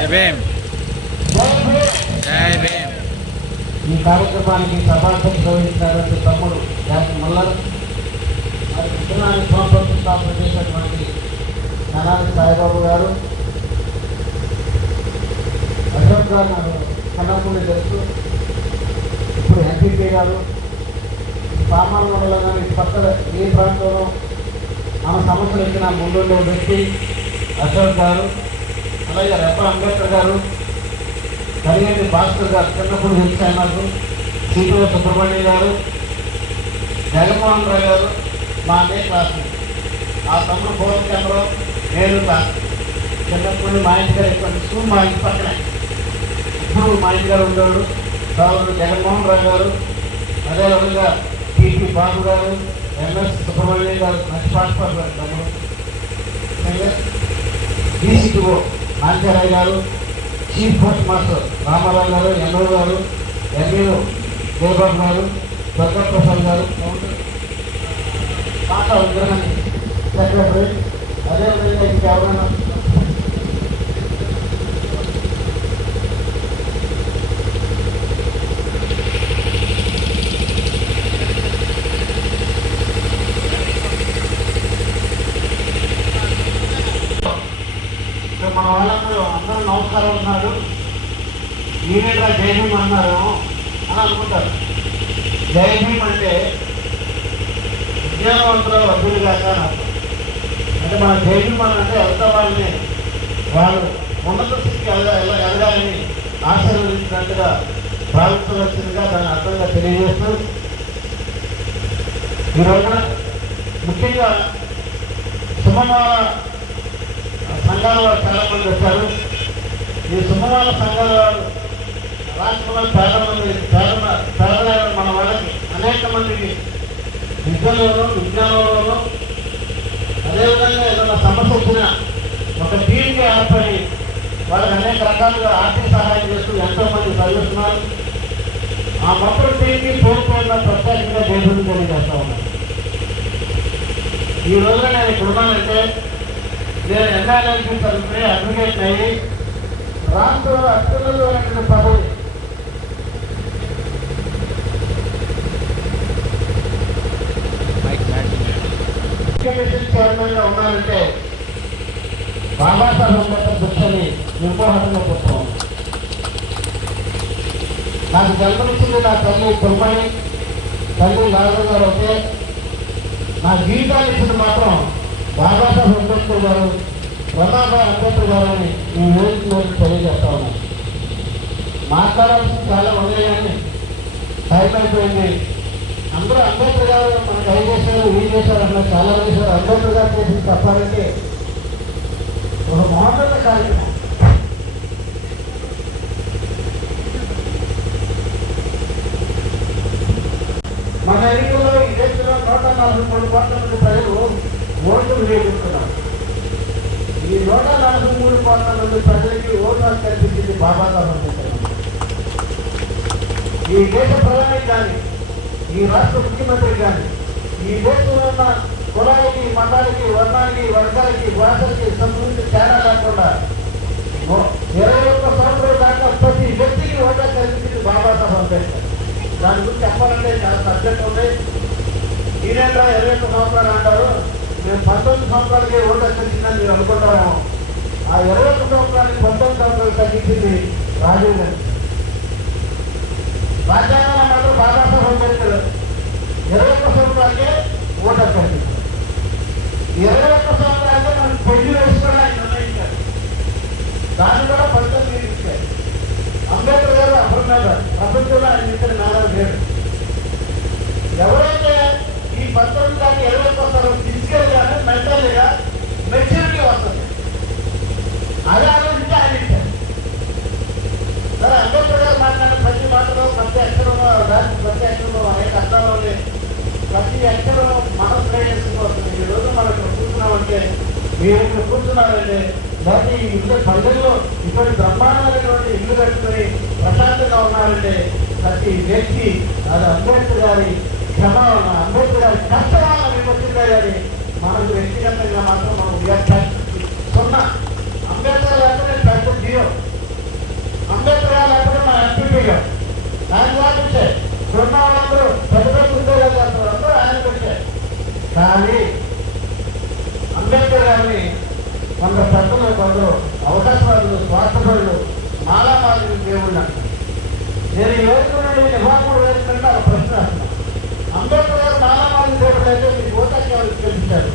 జై భీమ్ జై భీమ్ ఈ కార్యక్రమానికి సభాధ్యక్ష వహించినటువంటి తమ్ముడు డాక్టర్ మల్లర్. మరి విత్తనాన్ని సోమపట్టు స్థాపన చేసినటువంటి ననాలి సాయిబాబు గారు. అశోక్ గారు నాకు కన్నపూడి తెలుసు ఇప్పుడు ఎంపీపీ గారు సామాన్ కానీ పక్కన ఏ ప్రాంతంలో మన సమస్యలు వచ్చిన ముందుండే వ్యక్తి అశోక్ గారు. అలాగే రెప్ప అంబేద్కర్ గారు కలిగండి భాస్కర్ గారు చిన్నప్పుడు తెలిసాయి నాకు సిపిఓ సుబ్రహ్మణ్యం గారు జగన్మోహన్ రావు గారు మా అన్నయ్య క్లాస్మేట్ ఆ తమ్ముడు భోజన కేంద్రం నేను చిన్నప్పుడు మా ఇంటి గారు ఇక్కడ స్కూల్ మా ఇంటి పక్కనే. ఇప్పుడు మా ఇంటి గారు ఉండేవాడు కావాలి జగన్మోహన్ రావు గారు అదేవిధంగా టిపి బాబు గారు ఎంఎస్ సుబ్రహ్మణ్యం గారు మంచి పాఠశాల గారు తమ్ముడు. డీసీటీఓ నాంచారాయ్ గారు చీఫ్ పోస్ట్ మాస్టర్ రామారావు గారు ఎన్ఓ గారు ఎంఈఓ దేవబాబు గారు దుర్గా ప్రసాద్ గారు పాత విగ్రహాన్ని సెక్రటరీ అదేవిధంగా ఇంకెవరైనా మన వాళ్ళందరూ అందరూ నమస్కారం అన్నారు ఈయనట్రా జై భీమ్ అన్నారు అని అనుకుంటారు జై భీమ్ అంటే విజ్ఞానవంతుల వద్దులు కాక అని అర్థం. అంటే మన ధైర్యం మన అంటే ఎంత వాళ్ళని వాళ్ళు ఉన్నత స్థితికి ఎదగాలని ఆశీర్వదించినట్టుగా భావించవలసిందిగా దాన్ని అర్థంగా తెలియజేస్తూ ఈ రోజున ముఖ్యంగా సుమమాల సంఘాల వారు చాలా మంది వచ్చారు. ఈ సుమమాల సంఘాల వారు రాష్ట్రంలో చాలా మంది పేద పేదలైన మన వాళ్ళకి అనేక మందికి విద్యలోనూ విజ్ఞానంలోనూ అదేవిధంగా ఏదైనా సమస్య వచ్చినా ఒక టీంకి ఏర్పడి వాళ్ళకి అనేక రకాలుగా ఆర్థిక సహాయం చేస్తూ ఎంతోమంది చదివిస్తున్నారు. ఆ మొత్తం టీంకి కోల్పోయిన ప్రత్యేకంగా దేవుడిని తెలియజేస్తా ఉన్నాను ఈ రోజున నేను ఇక్కడ ఉన్నానంటే నేను ఎమ్మెల్యేకి తరఫున అడ్వకేట్ అయ్యి రాష్ట్రంలో అత్యున్నతమైనటువంటి పదవి మైక్ మ్యాచింగ్ కమిషన్ చైర్మన్ ఉన్నానంటే బాబాసాహెబ్ అంబేద్కర్ దృష్టిని నిర్మోహంగా చెప్తాం నాకు జన్మనిచ్చింది నా తల్లి కుమ్మని తల్లి లాగర్ గారు అయితే నా జీవితాన్ని ఇచ్చింది మాత్రం బాబాసాహెబ్ అంబేద్కర్ గారు ప్రతాపరావు అంబేద్కర్ గారు అని ఈ వేదిక నేను తెలియజేస్తా ఉన్నాను మాట్లాడాల్సింది చాలా ఉన్నాయని టైం అయిపోయింది. అందరూ అంబేద్కర్ గారు మనకు అవి చేశారు ఇవి చేశారు అన్న చాలా మంది చేశారు అంబేద్కర్ గారు చేసింది చెప్పాలంటే ఒక మోడల్ కార్యక్రమం. మన ఎన్నికల్లో ఈ దేశంలో నూట నలభై మూడు కోట్ల మంది ప్రజలు ఓట్లు వినియోగిస్తున్నారు ఈ నూట నలభై మూడు కోట్ల మంది ప్రజలకి ఓటు హక్కు కల్పించింది బాబాసాహెబ్ అంబేద్కర్ ఈ దేశ ప్రధాని కానీ ఈ రాష్ట్ర ముఖ్యమంత్రి కానీ ఈ దేశంలో ఉన్న కులానికి మతానికి వర్ణానికి వర్గాలకి భాషలకి సంస్కృతి తేడా కాకుండా ఇరవై ఒక్క సంవత్సరం దాకా ప్రతి వ్యక్తికి హోదా కల్పించింది బాబాసాహెబ్ అంబేద్కర్. దాని గురించి చెప్పాలంటే చాలా సబ్జెక్ట్ ఉంది. ఈయనేంటో ఇరవై ఒక్క సంవత్సరాలు అంటారు. మేము పంతొమ్మిది సంవత్సరాలకి హోదా కల్పించిందని మీరు అనుకుంటారేమో. ఆ ఇరవై ఒక్క సంవత్సరానికి పంతొమ్మిది సంవత్సరాలు తగ్గించింది రాజీవ్ గాంధీ రాజ్యాంగం మాత్రం బాబాసాహెబ్ అంబేద్కర్ ఇరవై ఒక్క సంవత్సరాలకే ఓటు కల్పించారు ఇరవై ఒక్క సంవత్సరాలకే మనకు పెళ్ళి వేసుకోవడం ఆయన నిర్ణయించారు దాన్ని కూడా ఫలితం మీరు ఇచ్చారు అంబేద్కర్ గారు అపరిమేత ప్రపంచంలో ఆయన ఇచ్చిన నాలుగు లేడు ఎవరైతే ఈ పంతొమ్మిది దాకా ఇరవై ఒక్క వస్తారో ఫిజికల్ గానే మెంటల్గా మెచ్యూరిటీ వస్తుంది అదే ఆలోచించి ఆయన ఇచ్చారు సరే అంబేద్కర్ గారు మాట్లాడిన ప్రతి మాటలో ప్రతి అక్షరంలో రాసిన ప్రతి అక్షరంలో అనేక అర్థాలు ఉన్నాయి ప్రతి అక్షరం మన శ్రేయస్సుకు వస్తుంది ఈ రోజు మనకు మీరు ఇక్కడ కూర్చున్నారంటే దాన్ని ఇంట్లో పల్లెల్లో ఇటువంటి బ్రహ్మాండమైనటువంటి ఇల్లు కట్టుకొని ప్రశాంతంగా ఉన్నారంటే ప్రతి వ్యక్తి అది అంబేద్కర్ గారి శ్రమ అంబేద్కర్ గారి కష్టమైన వలన మీకు మనకు వ్యక్తిగతంగా మాత్రం మనం వ్యాఖ్యానం సున్నా. అంబేద్కర్ లేకపోతే పెద్ద జీరో. అంబేద్కర్ గారు లేకపోతే మన ఎంపీ దానివల్ల ఆయన రాపించే సున్నా వాళ్ళందరూ పెద్ద పెద్ద ఉద్యోగాలు చేస్తారు అందరూ ఆయన పెట్టే కానీ అంబేద్కర్ గారిని కొంత పెద్దలు కొందరు అవకాశవాదులు స్వార్థపరులు మాలామాలి దేవుళ్ళు నేను ఈ రోజు నుండి నివాకుడు వేసుకుంటే ఒక ప్రశ్న అంబేద్కర్ గారు మాలామాలి దేవుడు అయితే మీకు ఓటాక్యాలు తెలిపారు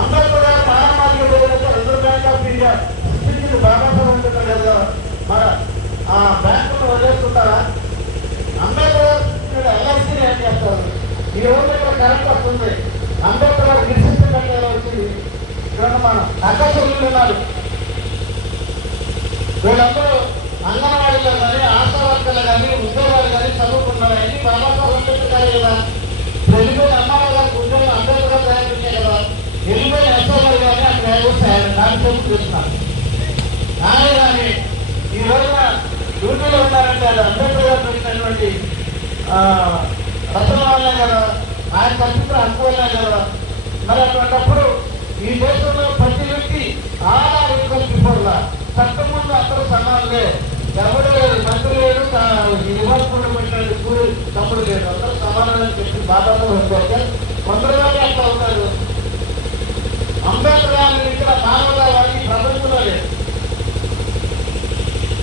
అంబేద్కర్ గారు మాలామాలి దేవుడు రిజర్వ్ బ్యాంక్ ఆఫ్ ఇండియా స్థితిని బాగా అంబేద్కర్ గారు మన ఆ బ్యాంకును వదిలేసుకుంటారా అంబేద్కర్ ఎల్ఐసీని ఏం చేస్తారు? ఈ రోజు ఇక్కడ కరెంట్ వస్తుంది. అంబేద్కర్ గారు వచ్చింది. మనం అక్కసరులు ఉన్నారు. వీళ్ళందరూ అంగన్వాడీలో కానీ ఆశా వర్కర్లు కానీ ఉద్యోగాలు కానీ చదువుకున్నారని బాబాసాహెబ్ అంబేద్కర్ గారు కదా వెళ్ళిపోయిన అమ్మాయి ఉద్యోగం తయారు కదా. వెళ్ళిపోయిన కానీ అక్కడ వ్యవసాయం దాని చూస్తున్నారు. కానీ కానీ ఈ రోజున డ్యూటీలో ఉన్నారంటే అది అంబేద్కర్ గారు పెట్టినటువంటి ఆ, రచన కదా ఆయన పరిస్థితులు హక్కు కదా? మరి అటువంటిప్పుడు ఈ దేశంలో ప్రతి వ్యక్తి ఆలా ఈక్వల్ బిఫోర్లా చట్టం ముందు అందరూ సమానులే ఎవరు లేరు మంత్రి లేడు నివాసకుండా పెట్టినట్టు కూలి తమ్ముడు లేడు అందరూ సమానమైన చెప్పి బాధలో ఉంటే కొందరుగా అట్లా ఉన్నారు. అంబేద్కర్ గారి ఇక్కడ మానవతావాది ప్రపంచంలో లేదు.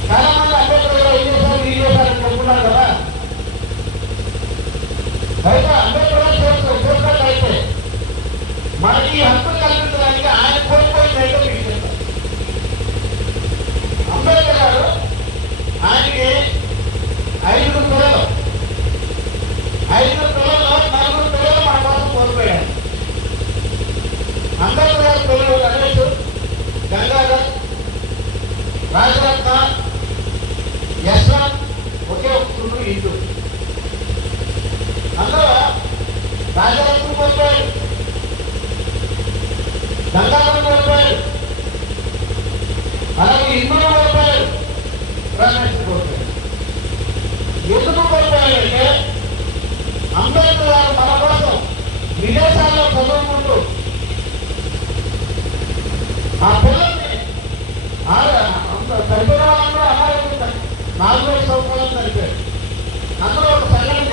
చాలా మంది అంబేద్కర్ గారు ఏం చేశారు ఈ చేశారని చెప్పుకున్నారు కదా? పైగా అందరూ గారు చేస్తారు చేస్తారు మనకి హక్కు కల్పించడానికి ఆయన కోల్పోయింది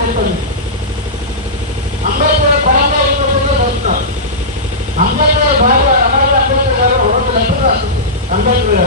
సంఘటన చెప్తుంది అంబేద్కర్ కొలంబో యూనివర్సిటీలో చదువుతున్నారు అంబేద్కర్ భార్య రమణ అంబేద్కర్ అందరూ రెండు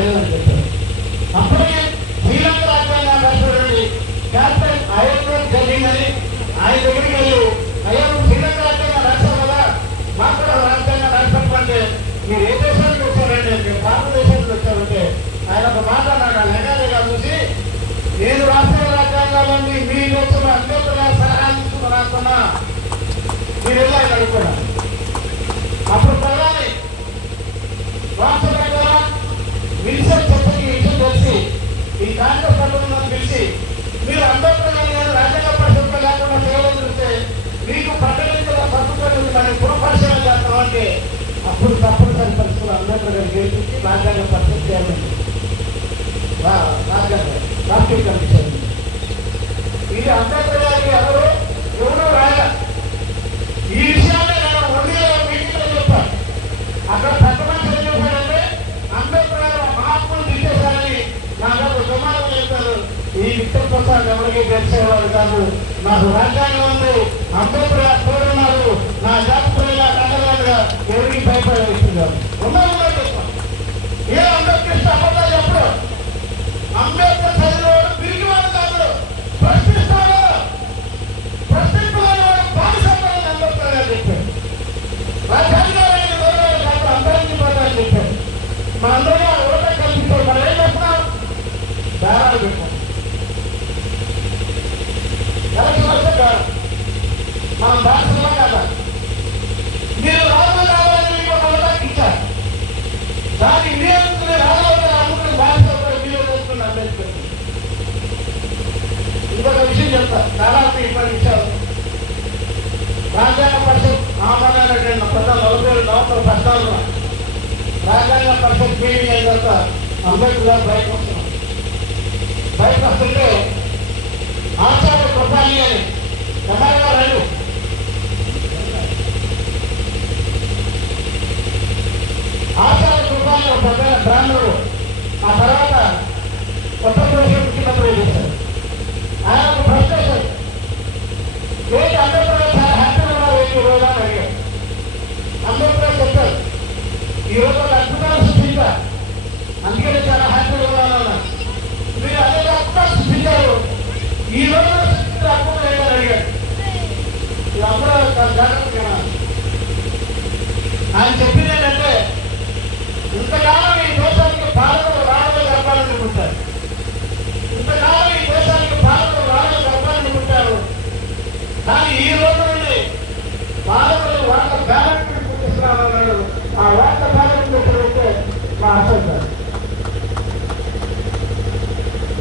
ప్రయోగం అప్పుడే శ్రీలంక రాజ్యాంగ క్యాప్టెన్ జరిగిందని ఆయన దగ్గరికి వెళ్ళి అయ్యో శ్రీలంక రాజ్యాంగ రాష్ట్రం కదా రాజ్యాంగ రాష్ట్రం అంటే మీరు ఏ దేశానికి వచ్చారంటే మీరు భారతదేశానికి వచ్చారంటే ఆయన ఒక మాట నాకు చూసి నేను రాష్ట్ర వచ్చిన అంబేద్కర్ సలహా తీసుకుని రాస్తున్నా మీరు వెళ్ళాలి అప్పుడు ప్రధాని రాష్ట్ర విషయం చెప్పి ఈ విషయం తెలిసి ఈ దాంట్లో పట్టుకున్న పిలిచి మీరు అంబేద్కర్ గారు రాజ్యాంగ పరిస్థితులు లేకుండా చేయవలసిస్తే మీకు పట్టణించిన ప్రభుత్వం దాన్ని పురపరిశీలన చేస్తాం అంటే అప్పుడు తప్పనిసరి పరిస్థితులు అంబేద్కర్ గారు గెలిపించి రాజ్యాంగ పరిస్థితి చేయాలని రాజ్యాంగ రాష్ట్రీయ కమిషన్ ఇది అంబేద్కర్ గారికి ఎవరు ఎవరు రాజా. ఈ విషయాన్ని నేను ఒండిలో మీటింగ్లో చెప్పాను. అక్కడ పట్టణ ఈ విక్టర్ ప్రసాద్ ఎవరికి తెలిసేవాడు కాదు. నాకు రాజ్యాంగం ఉంది. అంబేద్కర్ గారు నా జాతకులు ఇలా కండగా ఎవరికి భయపడే వ్యక్తి కాదు ఉన్నా ఏ అంబేద్కర్ అబద్ధాలు చెప్పడు. అంబేద్కర్ చదివేవాడు పిరిగివాడు కాదు. ప్రశ్నిస్తాడు. ప్రశ్నించలేని వాడు బానిసత్వాన్ని అంబేద్కర్ గారు చెప్పాడు రాజ్యాంగాన్ని గౌరవాలు కాదు అంతరించిపోతారని చెప్పాడు మనందరం ఒకటే కల్పిస్తాం మనం ఏం చేస్తున్నాం? బేరాలు పెట్టాం చేస్తారు మనం దాచుకున్నా కదా. మీరు రాజు రావాలని మీకు ఒక అవకాశం ఇచ్చారు. దాన్ని వినియోగించుకుని రాజు అనుకుని బానిసలు వినియోగించుకుని అంబేద్కర్. ఇంకొక విషయం చెప్తారు చాలా ఇబ్బంది ఇచ్చారు రాజ్యాంగ పరిషత్ ఆమోదైనటువంటి ప్రధాన నలభై ఏడు నవంబర్ పద్నాలుగున రాజ్యాంగ పరిషత్ మీటింగ్ అయిన తర్వాత అంబేద్కర్ గారు బయటకు వస్తున్నారు. బయటకు వస్తుంటే ఆచార్య కృపాలి అని సహాయంగా గారు ఆచార ఆచార్య పెద్ద బ్రాహ్మణుడు ఆ తర్వాత కొత్త ప్రదేశం ముఖ్యమంత్రి చేశారు ఆయన ఒక ప్రశ్న వేశారు ఏంటి ఆంధ్రప్రదేశ్ చాలా హ్యాపీగా ఏంటి రోజు అని అడిగారు ఆంధ్రప్రదేశ్ చెప్పారు ఈ రోజు ఒక అద్భుతాలు సృష్టించారు అందుకే చాలా హ్యాపీగా ఉన్నాను అన్నారు మీరు అనేక అద్భుతాలు సృష్టించారు ఈ రోజు సృష్టించిన అద్భుతం ఏంటని అడిగారు? ఇది అప్పుడు ఆయన చెప్పింది ఏంటంటే ఇంతకాలం ఈ దేశానికి భారతలు రావడం జరపాలని పుట్టారు ఇంతకాలం ఈ దేశానికి భారతలు రావడం జరపాలని పుట్టారు కానీ ఈ రోజు నుండి భారతలు వాళ్ళ బ్యాలెట్ పుట్టిస్తున్నామన్నాడు. ఆ వార్త బ్యాలెట్ పుట్టినైతే మా అసలు సార్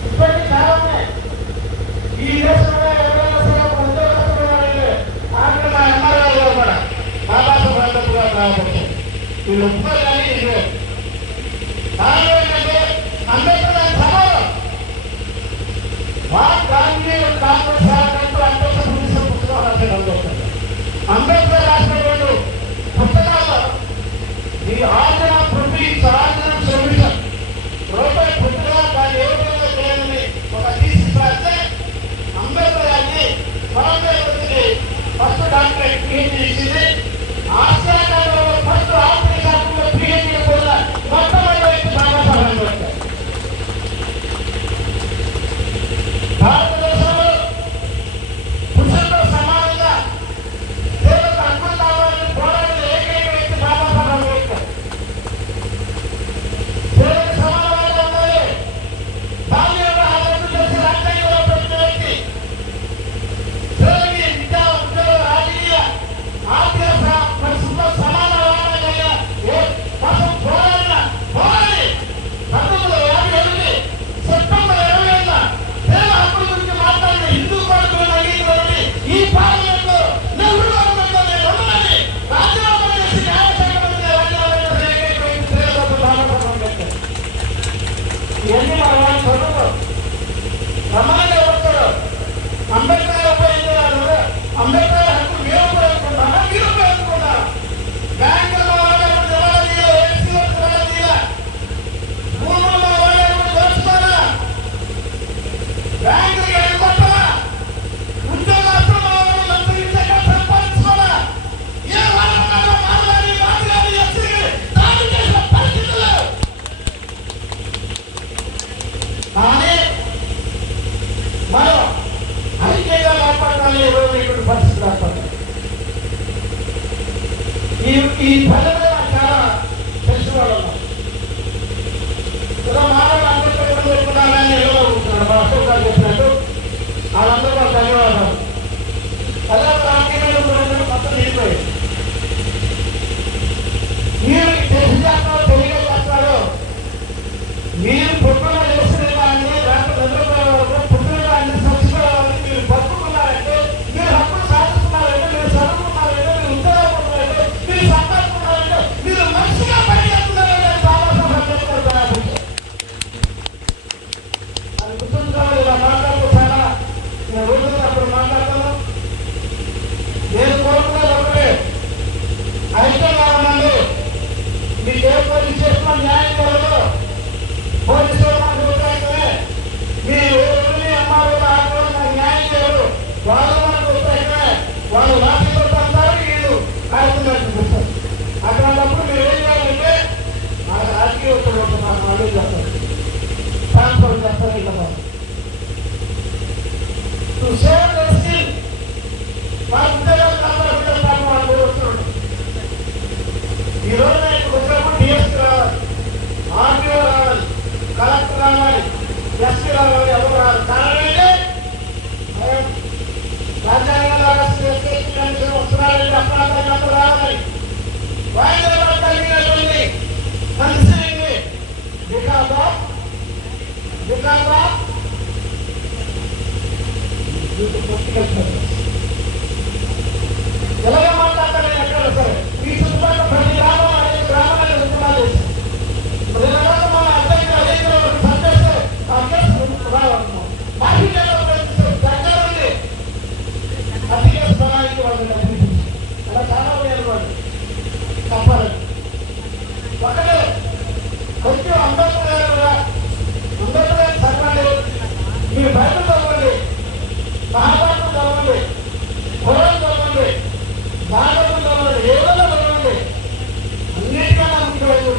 ఇప్పటికీ కాలమే ఈ దేశంలో ఎవరైనా సరే ఒక ఉద్యోగస్తులు ఉన్నారంటే ఆఖరి కూడా బాబాసాహెబ్ అంబేద్కర్ గారు వీళ్ళు ఒప్పుకోరు కానీ ఇది కారణం ఏంటంటే అంబేద్కర్ సమానం వాట్ గాంధీ కాంగ్రెస్ రాసినట్టు అంబేద్కర్ గురించి పుస్తకాలు రాశాడు అంబేద్కర్ అంబేద్కర్ రాసినటువంటి పుస్తకాల్లో ఈ ఆర్డర్ ഈ തിരിച്ചത് ആ Bíblia ficar. Ela é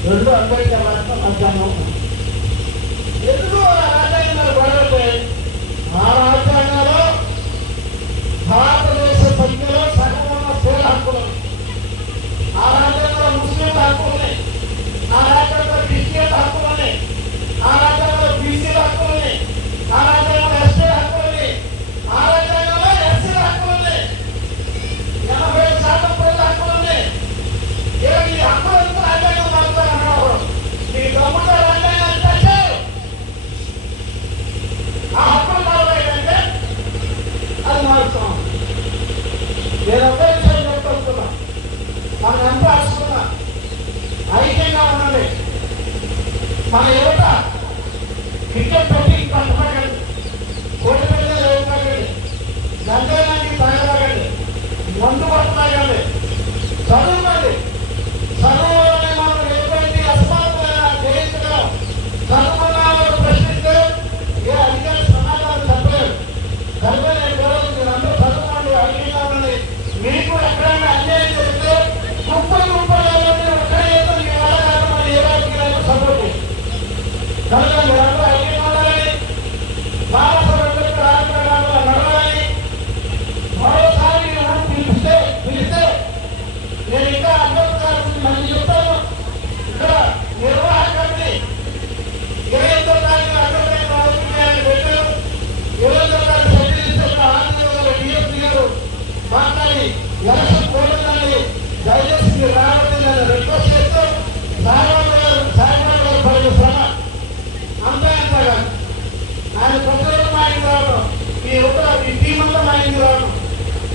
Dulu aku yang masuk agama ಒಂದು ಬರ್ತಾ ಇರಲಿ ಸರು ಮಾಡಿ ಸರು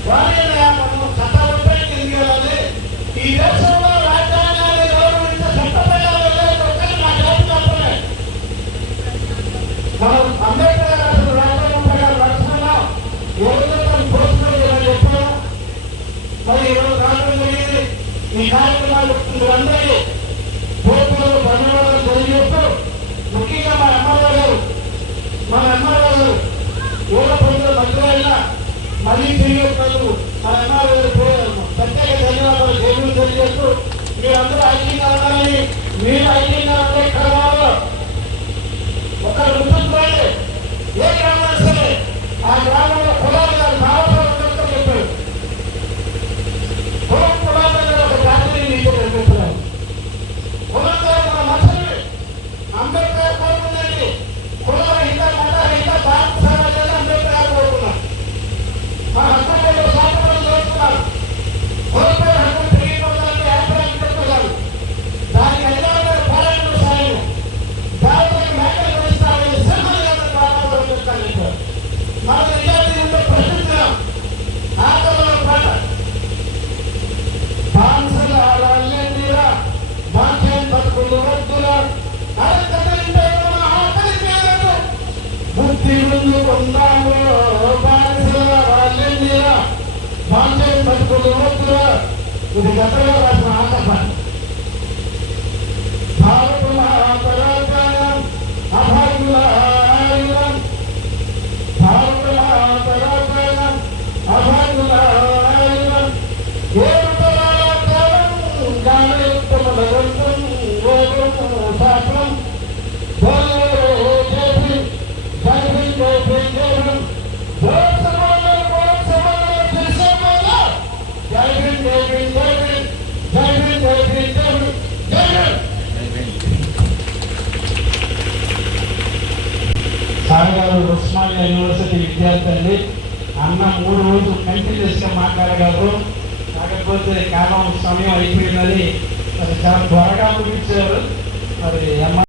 వాళ్ళ మనం చట్టాలపై తిరిగి వెళ్ళాలి ఈ దేశంలో రాజ్యాంగాన్ని గౌరవించే చట్టపరంగా వెళ్ళే మా జాతి తప్పలే మనం అంబేద్కర్ గారు రాజ్యాంగం ప్రకారం రక్షణ యువతను ప్రోత్సహించాలని చెప్పినా మరి ఈరోజు రావడం జరిగింది. ఈ కార్యక్రమాలు మీరందరూ పూర్తులకు ధన్యవాదాలు తెలియజేస్తూ ముఖ్యంగా మా ఎమ్మెల్యే గారు మా ఎమ్మెల్యే గారు యువత ప్రజలు మంత్రులైనా మళ్ళీ తిరిగి వచ్చినందుకు మన అన్నారు ప్రత్యేక ధన్యవాదాలు దేవుడు తెలియజేస్తూ మీరందరూ ఐక్యంగా ఉండాలని మీరు ఐక్యంగా ఉండే క్రమాల్లో ఒకరు ముందుకు ఏ ఇది గతంలో రాసిన ఆటపాట ఉస్మానియా యూనివర్సిటీ విద్యార్థి అన్న మూడు రోజులు కంటిన్యూస్గా మాట్లాడగలరు. కాకపోతే కాలం సమయం అయిపోయినది. మరి చాలా త్వరగా ముగించారు. మరి అమ్మ